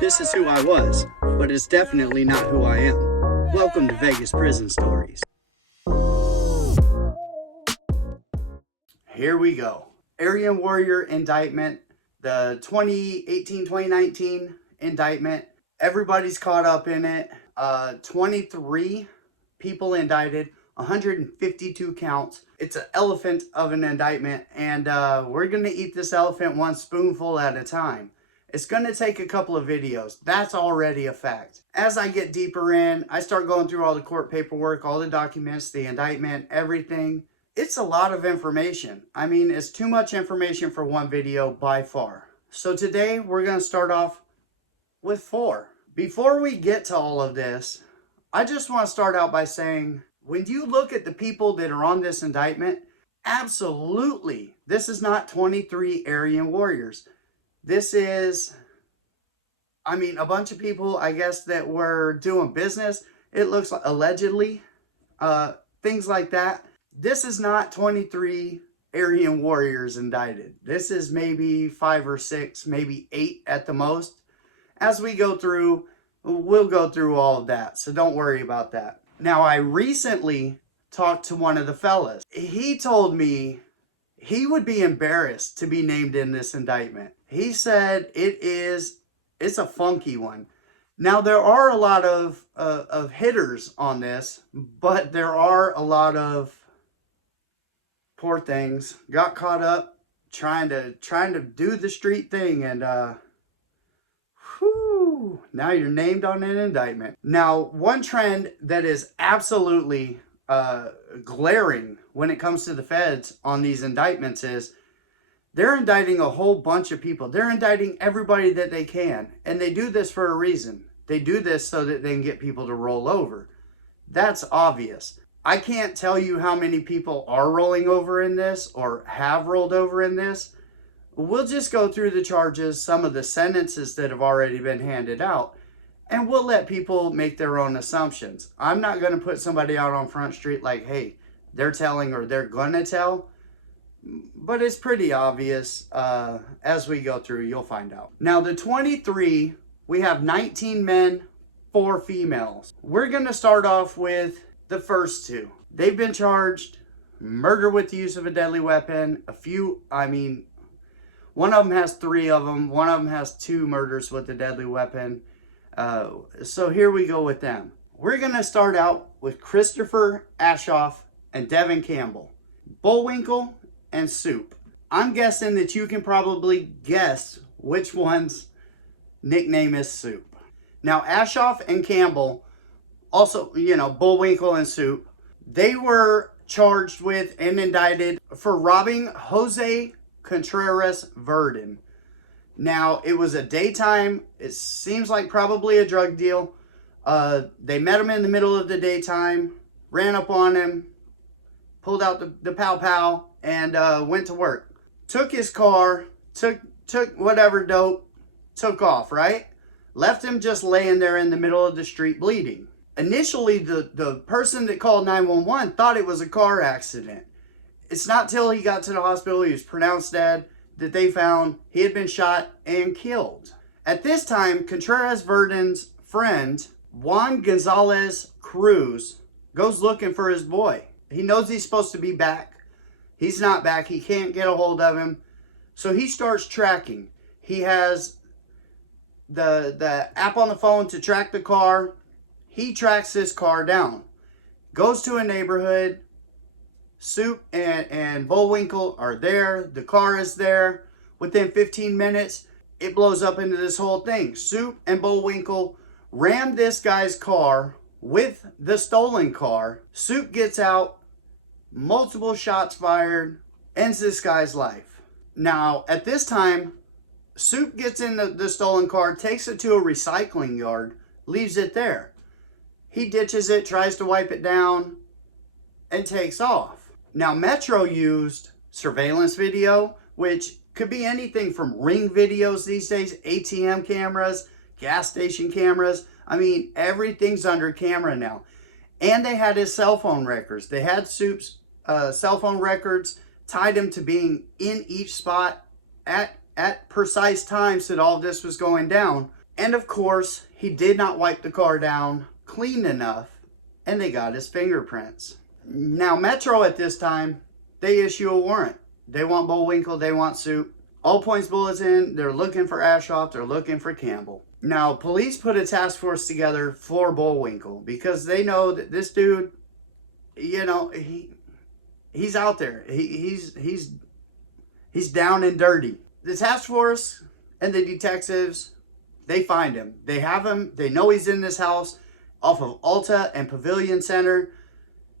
This is who I was, but it's definitely not who I am. Welcome to Vegas Prison Stories. Here we go. Aryan Warrior Indictment, the 2018-2019 indictment. Everybody's caught up in it. 23 people indicted, 152 counts. It's an elephant of an indictment, and we're going to eat this elephant one spoonful at a time. It's going to take a couple of videos. That's already a fact. As I get deeper in, I start going through all the court paperwork, all the documents, the indictment, everything. It's a lot of information. I mean, it's too much information for one video by far. So today we're going to start off with 4. Before we get to all of this, I just want to start out by saying, when you look at the people that are on this indictment, absolutely, this is not 23 Aryan Warriors. This is, I mean, a bunch of people, I guess, that were doing business. It looks like, allegedly, things like that. This is not 23 Aryan Warriors indicted. This is maybe 5 or 6, maybe 8 at the most. As we go through, we'll go through all of that, so don't worry about that. Now, I recently talked to one of the fellas. He told me he would be embarrassed to be named in this indictment. He said it's a funky one. Now, there are a lot of hitters on this, but there are a lot of poor things got caught up trying to do the street thing, and now you're named on an indictment. Now, one trend that is absolutely glaring when it comes to the feds on these indictments is they're indicting a whole bunch of people. They're indicting everybody that they can, and they do this for a reason. They do this so that they can get people to roll over. That's obvious. I can't tell you how many people are rolling over in this or have rolled over in this. We'll just go through the charges, some of the sentences that have already been handed out, and we'll let people make their own assumptions. I'm not going to put somebody out on Front Street like, hey, they're telling or they're going to tell. But it's pretty obvious. As we go through, you'll find out. Now, the 23, we have 19 men, 4 females. We're going to start off with the first 2. They've been charged murder with the use of a deadly weapon. One of them has 3 of them. One of them has 2 murders with a deadly weapon. So here we go with them. We're going to start out with Christopher Ashoff and Devin Campbell. Bullwinkle and Soup. I'm guessing that you can probably guess which one's nickname is Soup. Now, Ashoff and Campbell, also, Bullwinkle and Soup, they were charged with and indicted for robbing Jose Contreras Verdon. Now, it was a daytime, it seems like probably a drug deal. They met him in the middle of the daytime, ran up on him, pulled out the pow-pow, and went to work. Took his car, took whatever dope, took off, right? Left him just laying there in the middle of the street bleeding. Initially, the person that called 911 thought it was a car accident. It's not till he got to the hospital, he was pronounced dead, that they found he had been shot and killed. At this time, Contreras Verdon's friend, Juan Gonzalez Cruz, goes looking for his boy. He knows he's supposed to be back. He's not back. He can't get a hold of him. So he starts tracking. He has the app on the phone to track the car. He tracks this car down. Goes to a neighborhood. Soup and Bullwinkle are there. The car is there. Within 15 minutes, it blows up into this whole thing. Soup and Bullwinkle ram this guy's car with the stolen car. Soup gets out. Multiple shots fired. Ends this guy's life. Now, at this time, Soup gets in the stolen car, takes it to a recycling yard, leaves it there. He ditches it, tries to wipe it down, and takes off. Now, Metro used surveillance video, which could be anything from Ring videos these days, ATM cameras, gas station cameras. I mean, everything's under camera now. And they had his cell phone records. They had Soup's cell phone records, tied him to being in each spot at precise times that all this was going down. And of course, he did not wipe the car down clean enough, and they got his fingerprints. Now, Metro at this time, they issue a warrant. They want Bullwinkle, they want Soup. All points bulletin, they're looking for Ashoff, they're looking for Campbell. Now, police put a task force together for Bullwinkle because they know that this dude, you know, he's out there. He's down and dirty. The task force and the detectives, they find him. They have him. They know he's in this house off of Alta and Pavilion Center.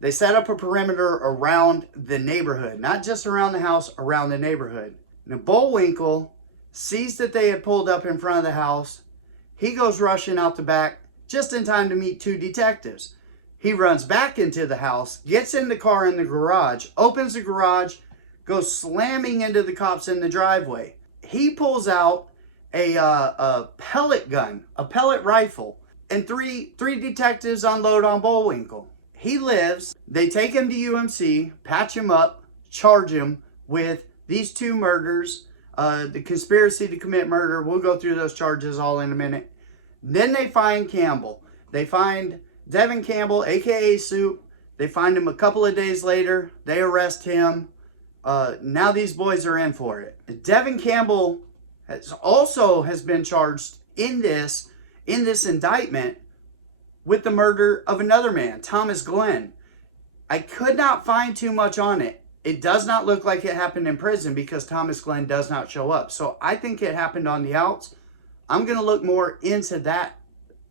They set up a perimeter around the neighborhood, not just around the house, around the neighborhood. Now, Bullwinkle sees that they had pulled up in front of the house. He goes rushing out the back just in time to meet two detectives. He runs back into the house, gets in the car in the garage, opens the garage, goes slamming into the cops in the driveway. He pulls out a pellet gun, a pellet rifle, and three detectives unload on Bullwinkle. He lives. They take him to UMC, patch him up, charge him with these two murders, the conspiracy to commit murder. We'll go through those charges all in a minute. Then they find Campbell. They find Devin Campbell, aka Soup. They find him a couple of days later. They arrest him. Now these boys are in for it. Devin Campbell has been charged in this indictment with the murder of another man, Thomas Glenn. I could not find too much on it. It does not look like it happened in prison because Thomas Glenn does not show up. So I think it happened on the outs. I'm going to look more into that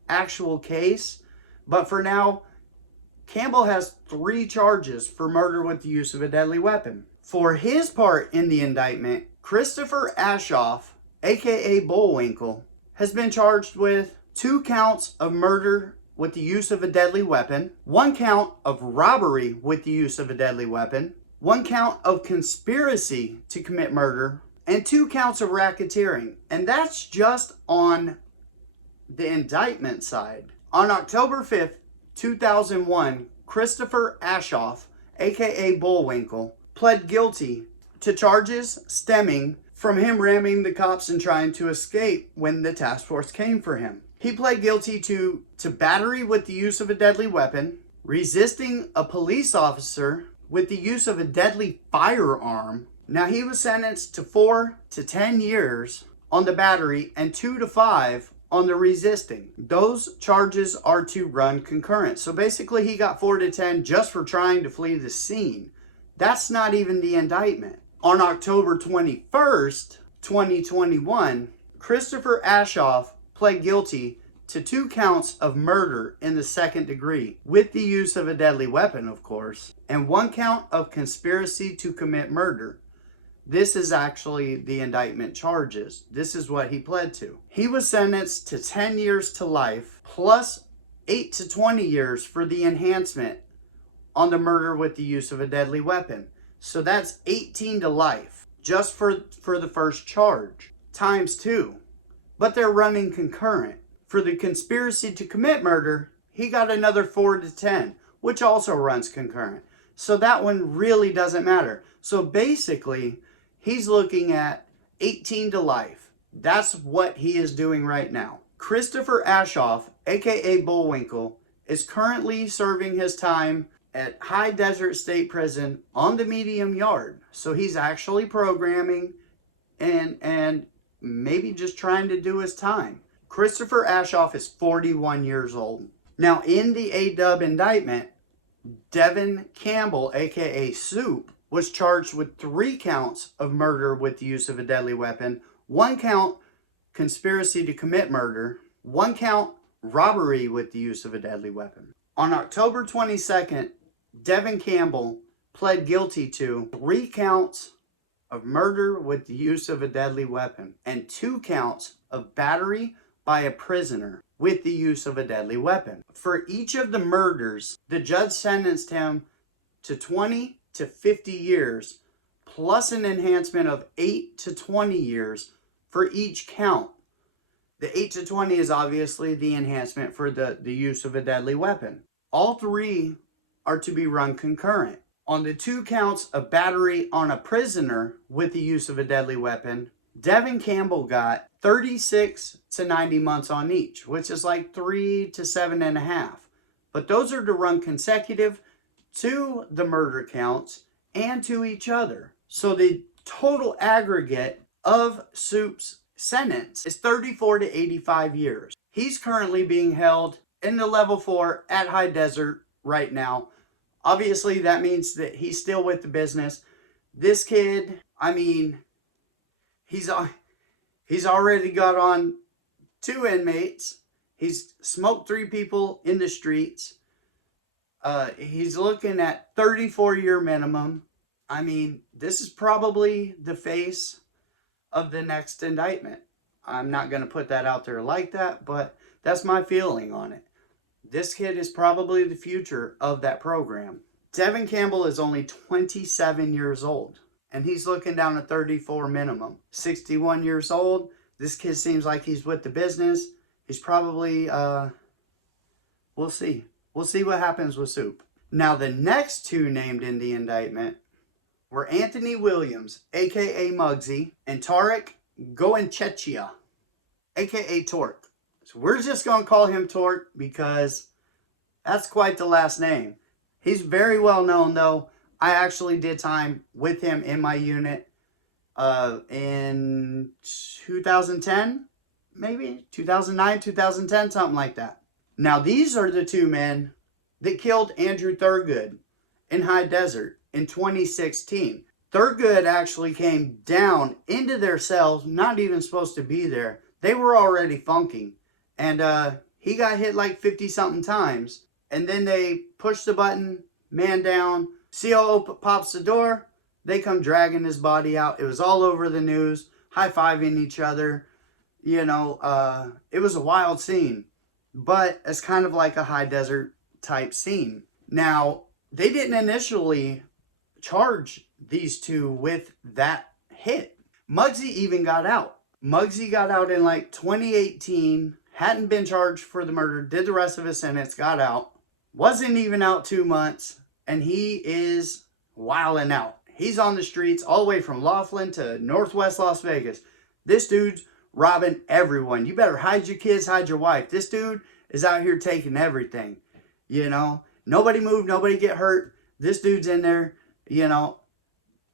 actual case. But for now, Campbell has 3 charges for murder with the use of a deadly weapon. For his part in the indictment, Christopher Ashoff, aka Bullwinkle, has been charged with 2 counts of murder with the use of a deadly weapon, 1 count of robbery with the use of a deadly weapon, 1 count of conspiracy to commit murder, and 2 counts of racketeering. And that's just on the indictment side. On October 5th, 2001, Christopher Ashoff, aka Bullwinkle, pled guilty to charges stemming from him ramming the cops and trying to escape when the task force came for him. He pled guilty to battery with the use of a deadly weapon, resisting a police officer with the use of a deadly firearm. Now, he was sentenced to 4 to 10 years on the battery and 2 to 5 on the resisting. Those charges are to run concurrent. So basically, he got 4 to 10 just for trying to flee the scene. That's not even the indictment. On October 21st, 2021, Christopher Ashoff pled guilty to 2 counts of murder in the 2nd degree, with the use of a deadly weapon, of course, and 1 count of conspiracy to commit murder. This is actually the indictment charges. This is what he pled to. He was sentenced to 10 years to life, plus 8 to 20 years for the enhancement on the murder with the use of a deadly weapon. So that's 18 to life, just for the first charge, times 2. But they're running concurrent. For the conspiracy to commit murder, he got another 4 to 10, which also runs concurrent. So that one really doesn't matter. So basically, he's looking at 18 to life. That's what he is doing right now. Christopher Ashoff, aka Bullwinkle, is currently serving his time at High Desert State Prison on the medium yard. So he's actually programming and maybe just trying to do his time. Christopher Ashoff is 41 years old. Now, in the A-dub indictment, Devin Campbell, aka Soup, was charged with 3 counts of murder with the use of a deadly weapon, 1 count conspiracy to commit murder, 1 count robbery with the use of a deadly weapon. On October 22nd, Devin Campbell pled guilty to 3 counts of murder with the use of a deadly weapon and 2 counts of battery by a prisoner with the use of a deadly weapon. For each of the murders, the judge sentenced him to 20 to 50 years, plus an enhancement of 8 to 20 years for each count. The 8 to 20 is obviously the enhancement for the use of a deadly weapon. All 3 are to be run concurrent. On the 2 counts of battery on a prisoner with the use of a deadly weapon, Devin Campbell got 36 to 90 months on each, which is like 3 to 7.5. But those are to run consecutive to the murder counts and to each other. So the total aggregate of Soup's sentence is 34 to 85 years. He's currently being held in the level 4 at High Desert right now. Obviously, that means that he's still with the business. This kid, I mean, he's already got on 2 inmates. He's smoked 3 people in the streets. He's looking at 34-year minimum. I mean, this is probably the face of the next indictment. I'm not going to put that out there like that, but that's my feeling on it. This kid is probably the future of that program. Devin Campbell is only 27 years old, and he's looking down at 34 minimum. 61 years old. This kid seems like he's with the business. He's probably, we'll see. We'll see what happens with Soup. Now, the next 2 named in the indictment were Anthony Williams, a.k.a. Mugsy, and Tarek Goenchechia, a.k.a. Torque. So we're just going to call him Torque because that's quite the last name. He's very well known, though. I actually did time with him in my unit in 2010, maybe 2009, 2010, something like that. Now, these are the 2 men that killed Andrew Thurgood in High Desert in 2016. Thurgood actually came down into their cells, not even supposed to be there. They were already funking. And he got hit like 50-something times. And then they push the button, man down. COO pops the door. They come dragging his body out. It was all over the news, high-fiving each other. You know, it was a wild scene. But it's kind of like a High Desert type scene. Now, they didn't initially charge these 2 with that hit. Mugsy even got out. Mugsy got out in like 2018, hadn't been charged for the murder, did the rest of his sentence, got out. Wasn't even out 2 months, and he is wilding out. He's on the streets all the way from Laughlin to Northwest Las Vegas. This dude's robbing everyone. You better hide your kids, hide your wife. This dude is out here taking everything. You know, nobody move, nobody get hurt. This dude's in there. You know,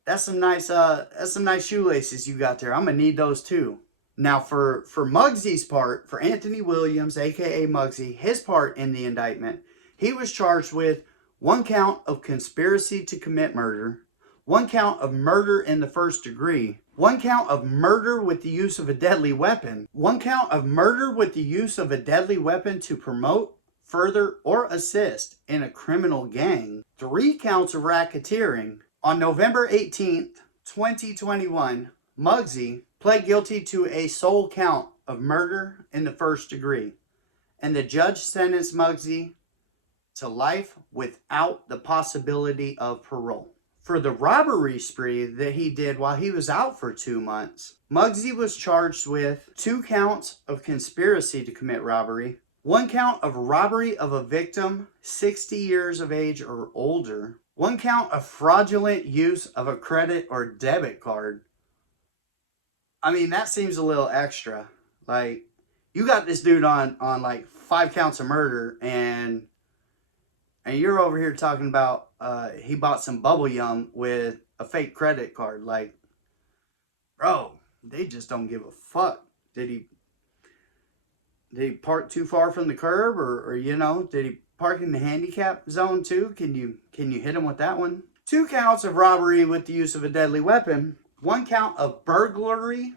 that's some nice shoelaces you got there. I'm gonna need those too. Now, for Mugsy's part, for Anthony Williams, aka Mugsy, his part in the indictment, he was charged with 1 count of conspiracy to commit murder, 1 count of murder in the first degree, 1 count of murder with the use of a deadly weapon, 1 count of murder with the use of a deadly weapon to promote, further, or assist in a criminal gang, 3 counts of racketeering. On November 18th, 2021, Mugsy pled guilty to a sole count of murder in the first degree, and the judge sentenced Mugsy to life without the possibility of parole. For the robbery spree that he did while he was out for 2 months, Mugsy was charged with 2 counts of conspiracy to commit robbery, 1 count of robbery of a victim 60 years of age or older, 1 count of fraudulent use of a credit or debit card. I mean, that seems a little extra. Like, you got this dude on like 5 counts of murder, and you're over here talking about he bought some bubble yum with a fake credit card. Like, bro, they just don't give a fuck. Did he park too far from the curb, or you know, did he park in the handicap zone too? Can you hit him with that one? 2 counts of robbery with the use of a deadly weapon, 1 count of burglary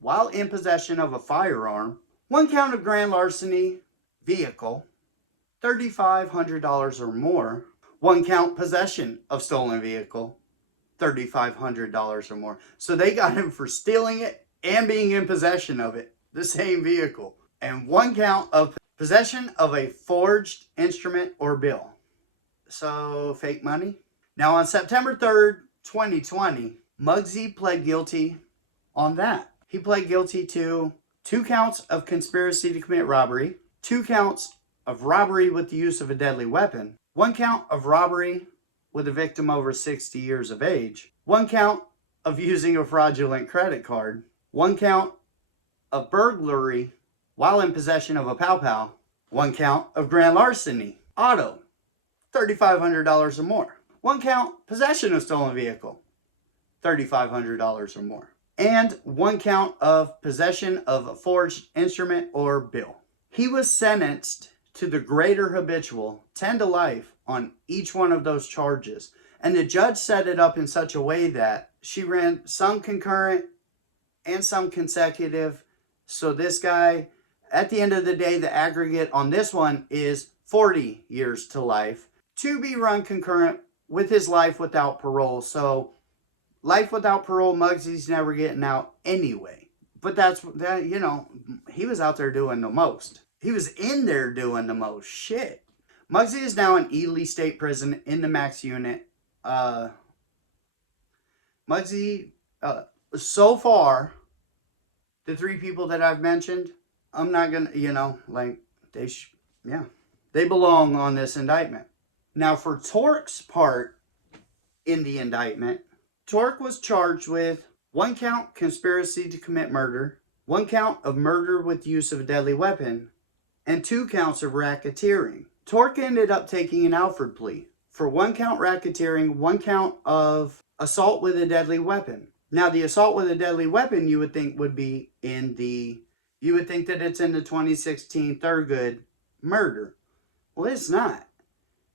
while in possession of a firearm, 1 count of grand larceny vehicle, $3,500 or more, 1 count possession of stolen vehicle, $3,500 or more. So they got him for stealing it and being in possession of it, the same vehicle. And 1 count of possession of a forged instrument or bill. So, fake money. Now, on September 3rd, 2020, Mugsy pled guilty on that. He pled guilty to 2 counts of conspiracy to commit robbery, 2 counts of robbery with the use of a deadly weapon, 1 count of robbery with a victim over 60 years of age, 1 count of using a fraudulent credit card, 1 count of burglary while in possession of a pow pow, 1 count of grand larceny, auto, $3,500 or more, 1 count possession of stolen vehicle, $3,500 or more, and 1 count of possession of a forged instrument or bill. He was sentenced to the greater habitual, 10 to life on each one of those charges. And the judge set it up in such a way that she ran some concurrent and some consecutive. So this guy, at the end of the day, the aggregate on this one is 40 years to life, to be run concurrent with his life without parole. So life without parole, Mugsy's never getting out anyway. But that, you know, he was out there doing the most. He was in there doing the most shit. Mugsy is now in Ely State Prison in the max unit. Mugsy, so far, the 3 people that I've mentioned, I'm not gonna, you know, like, they belong on this indictment. Now, for Torque's part in the indictment, Torque was charged with 1 count conspiracy to commit murder, 1 count of murder with use of a deadly weapon, and 2 counts of racketeering. Torque ended up taking an Alford plea for 1 count racketeering, 1 count of assault with a deadly weapon. Now, the assault with a deadly weapon, you would think would be you would think that it's in the 2016 Thurgood murder. Well, it's not.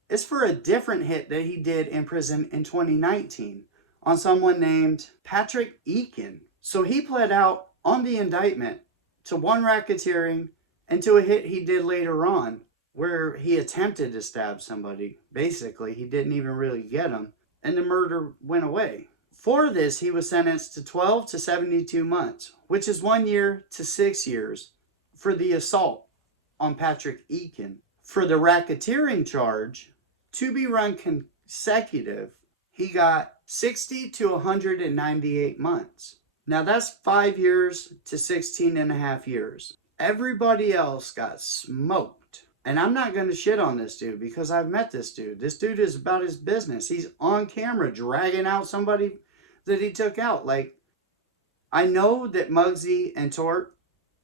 It's for a different hit that he did in prison in 2019 on someone named Patrick Eakin. So he pled out on the indictment to 1 racketeering and to a hit he did later on where he attempted to stab somebody. Basically, he didn't even really get him, and the murder went away. For this, he was sentenced to 12 to 72 months, which is 1 year to 6 years for the assault on Patrick Eakin. For the racketeering charge, to be run consecutive, he got 60 to 198 months. Now that's 5 years to 16 and a half years. Everybody else got smoked. And I'm not going to shit on this dude because I've met this dude. This dude is about his business. He's on camera dragging out somebody that he took out. Like, I know that Mugsy and Torque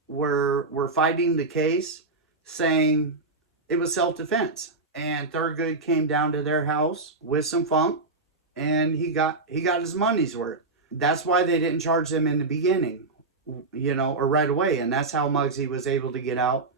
were fighting the case, saying it was self-defense. And Thurgood came down to their house with some funk, and he got his money's worth. That's why they didn't charge him in the beginning, you know, or right away. And that's how Mugsy was able to get out,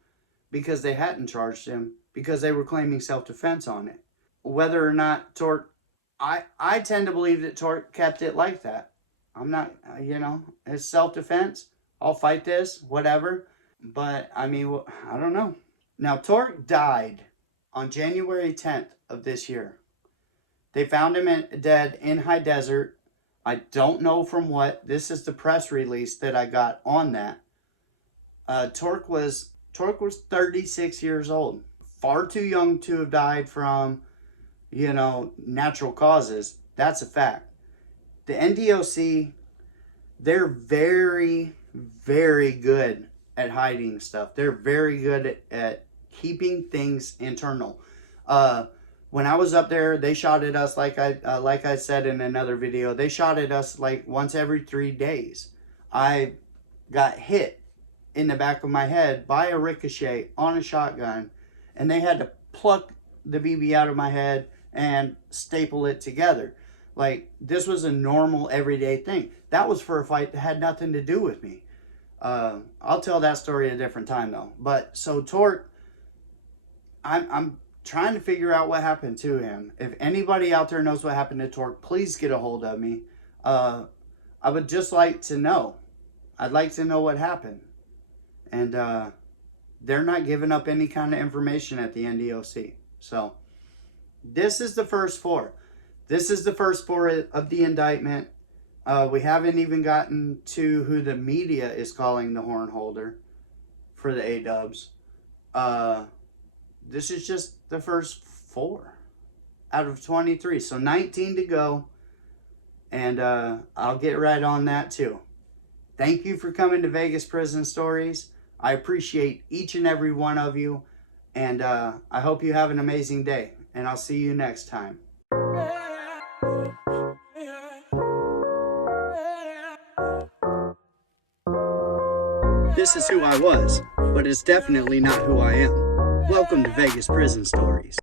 because they hadn't charged him, because they were claiming self-defense on it. Whether or not Torque, I tend to believe that Torque kept it like that. I'm not, you know, it's self-defense. I'll fight this, whatever. But, I mean, I don't know. Now, Torque died on January 10th of this year. They found him dead in High Desert. I don't know from what. This is the press release that I got on that. Torque was 36 years old. Far too young to have died from, you know, natural causes. That's a fact. The NDOC, they're very, very good at hiding stuff. They're very good at keeping things internal. When I was up there, they shot at us, like I said in another video, they shot at us like once every 3 days. I got hit in the back of my head by a ricochet on a shotgun, and they had to pluck the BB out of my head and staple it together. Like, this was a normal everyday thing. That was for a fight that had nothing to do with me. I'll tell that story a different time though. But so Torque, I'm trying to figure out what happened to him. If anybody out there knows what happened to Torque, please get a hold of me. I would just like to know. I'd like to know what happened. And they're not giving up any kind of information at the NDOC. So this is the first 4. This is the first 4 of the indictment. We haven't even gotten to who the media is calling the horn holder for the A-dubs. This is just the first 4 out of 23. So 19 to go. And I'll get right on that too. Thank you for coming to Vegas Prison Stories. I appreciate each and every one of you. And I hope you have an amazing day. And I'll see you next time. This is who I was, but it's definitely not who I am. Welcome to Vegas Prison Stories.